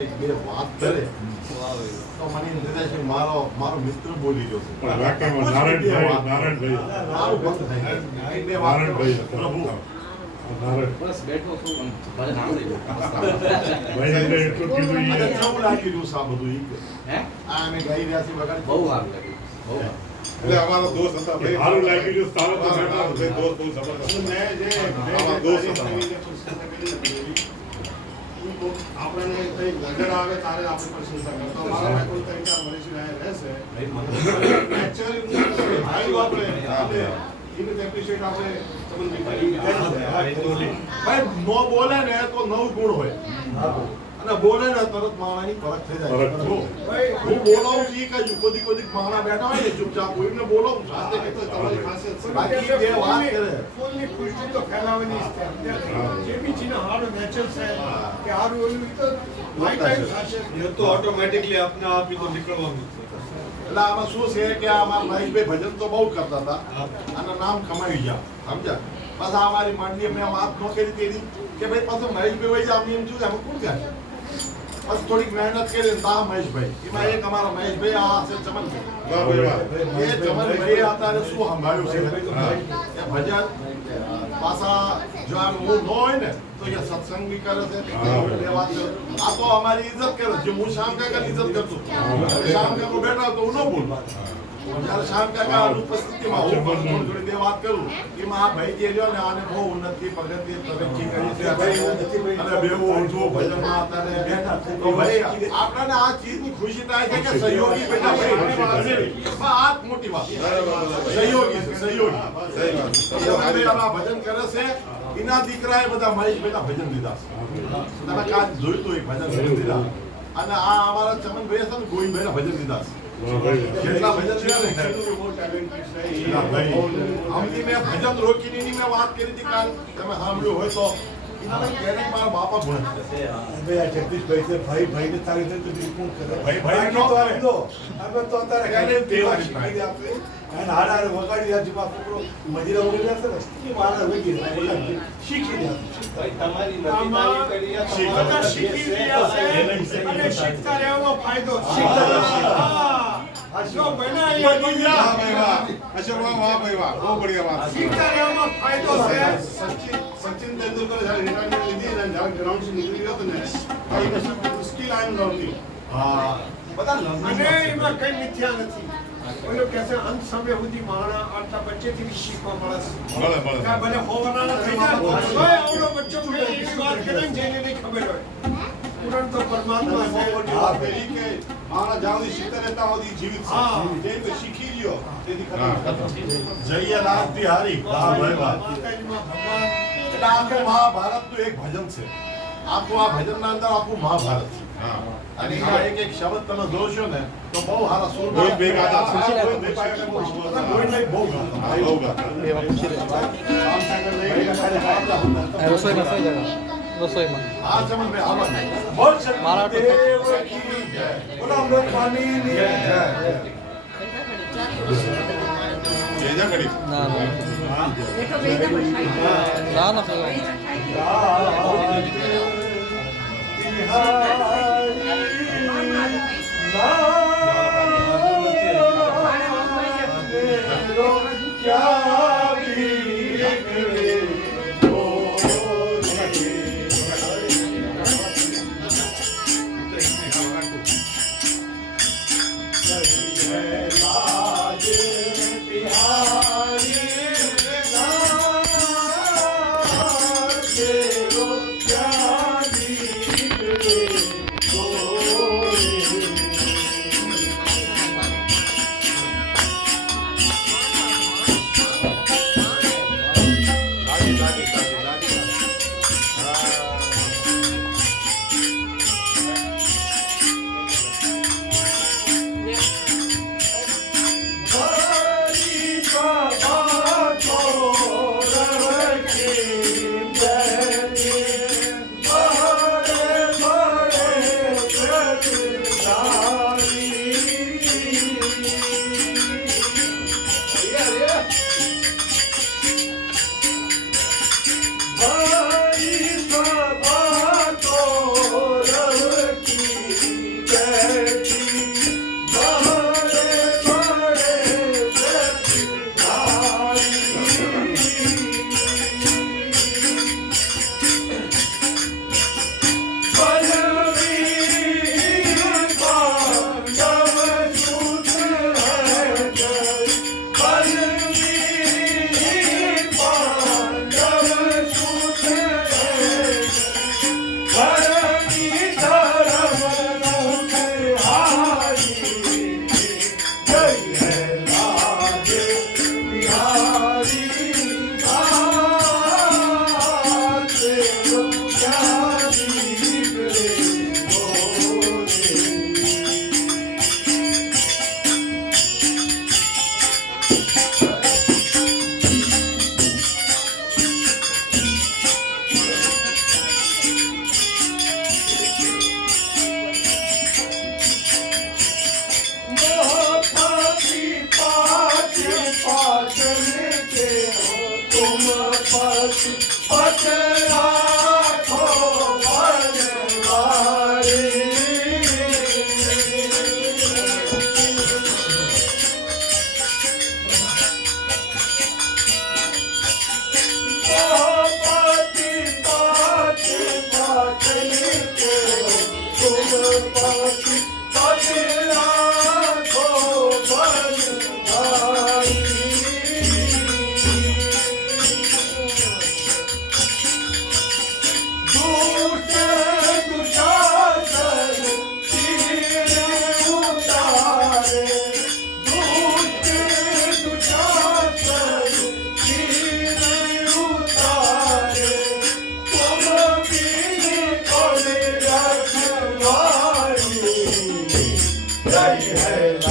બે વાત કરે તો મને એમ થાય છે મારો મિત્ર બોલી ગયો છે પણ વાક્યમાં નારાયણભાઈ મારું બંધ થાય છે. બે વાત કરો. પ્રભુ બસ બેઠો છું મારે નામ લઈ લો ભાઈ એટલે એટલું કીધું ઈ. અને કેવું લાગી રહ્યું છે આ બધું ઈ કે? હે આ અમે ગાઈ રહ્યા છીએ વગાડી. બહુ સારું લાગ્યું બહુ સારું. એટલે અમારો દોસ્ત હતા ભાઈ સારું લાગી રહ્યું સારો તો બેઠા. ભાઈ દોસ્ત બહુ જબરદસ્ત મેં જે આમાં દોસ્ત હતા. આપણને કઈ નજર આવે ત્યારે આપણે પ્રશંસા કરતો મારા કોઈ તરીકે મનીષ રહેશે એકચ્યુઅલી ભાઈ આપણે એને એપ્રિશિએટ આપણે ભાઈ નો બોલે ને તો 9 ગુણ હોય અને બોલે ને તરત માણાની પરખ થઈ જાય. ભાઈ હું બોલાવું છું ઈ કઈ કોદી કોદી માણા બેઠા હોય ને ચૂપચાપ કોઈને બોલાવું સાથે કહેતો તમારી ખાસિયત છે બાકી જે વાત કરે ફૂલની ખુશી તો ફેલાવવાની જ છે. જે બી ચીનો હારો નેચર છે કે હારું ઓલું ઈ તો લાઈફ ટાઈમ થશે. એ તો ઓટોમેટિકલી આપને આપ ઈ તો નીકળવાનું છે. એટલે આમાં શું છે કે આ મારા મહેશભાઈ ભજન તો બહુ કરતા હતા અને નામ કમાવી ગયા સમજ્યા. પાછા અમારી માંડલી મેં વાત ન કરી તેની કે ભાઈ પાછું મહેશભાઈ વહી જાય એમ શું એમાં કોણ જાય બસ થોડીક મહેનત કરી તા મહેશભાઈ એમાં એક અમારા મહેશભાઈ આ છે ચમનભાઈ. વાહ ભાઈ વાહ. એ ચમનભાઈ અત્યારે શું સંભાળ્યું છે એ ભજન પાછા જો આમ હું ન હોય ને તો એ સત્સંગ બી કરે છે એ વાત કરે. આ તો અમારી ઇજ્જત કરે છે. હું શ્યામ કાકાની ઇજ્જત કરતો શ્યામ કાકો બેઠા તો હું ન બોલું જ્યારે શ્યામ કાકા ઉપસ્થિતિમાં હું પણ થોડી બે વાત કરું એમાં આ ભાઈ જે રહ્યો ને આને બહુ ઉન્નતિ પ્રગતિ તરક્કી કરી છે અને બેવું ઊંચું ભજનમાં અત્યારે બેઠા તો ભાઈ આપણને આ ચીજની ખુશી થાય છે કે સહયોગી બેટા ભાઈ આ જ મોટી વાત સહયોગી છે સહયોગી સહી વાત. ભાઈ આ ભજન કરે છે એના દીકરાએ બધા મહેશ બેટા ભજન લીધા છે. તમે કાલ જોયું તો એક ભજન લીધા અને આ અમારા ચમનભાઈ છે ને ગોવિંદભાઈના ભજન લીધા છે. જેટલા ભજન થયા ને એટલા ભાઈ. આમની મેં ભજન રોકીને એની મેં વાત કરી હતી કાલ તમે સાંભળ્યું હોય તો એના ક્યારેક મારા બાપા ભણે છે. ભાઈ ભાઈને તારી રીતે બિલકુલ કરે. ભાઈ નો કરે. અમે તો અત્યારે એને દેવા દેવાની શીખી દે આપણે. અને હાડા વગાડી દે જેમાં છોકરો મજીરા વગાડી દેશે ને એ મારા વગી જાય. શીખી દે. શીખી શીખી રહ્યા છે અને શીખતા રહેવામાં ફાયદો છે. હા જો બના એ વાહ ભાઈ વાહ. અશોક વાહ વાહ ભાઈ વાહ. બહુ બઢિયા વાત. શીખતા રહેવામાં ફાયદો છે. સચિન તેંડુલકર જ્યારે રિટાયરમેન્ટ લીધી અને જ્યારે ગ્રાઉન્ડથી નીકળી ગયો હતો ને આ એક મુશ્કેલ આયમ લર્નિંગ બધા અને લર્નિંગ એમાં કઈ મિથ્યા નથી. ઓલો કહે છે અંત સમય સુધી માણા આટલા બચ્ચેથી બી શીખવા મળે છે. ભલે ભલે. કાં ભલે હોવાના થઈ જાય તોય આવડો બચ્ચો મને એવી વાત કરે ને જેને નહીં ખબર હોય. પૂરણ તો પરમાત્મા છે. આ પેલી કે મારા જાવની 70 રહેતા સુધી જીવિત છે હા. જે તો શીખી લ્યો તેથી હા. ખતમ જય નાથ બિહારી વાહ ભાઈ વાહ. માતાજીમાં ભગવાન એટલે આખું મહાભારતનું એક ભજન છે. આખું આ ભજનના અંદર આખું મહાભારત છે હા. અને એમાં એક એક શબ્દ તમે જોશો ને તો બહુ સારા સુર ગોવિંદભાઈ ગાતા છે. ગોવિંદભાઈ પાસે ગોવિંદભાઈ બહુ ગાતા. બહુ ગાતા. રસોઈમાં થઈ જાય રસોઈમાં આ ચમનભાઈ આવા બોલ શક્તિ મારા તો- દેવ કી જય. બોલો અમૃતપાણીની જય. જય જય કરી. ના ના ના કહેવાય જય હે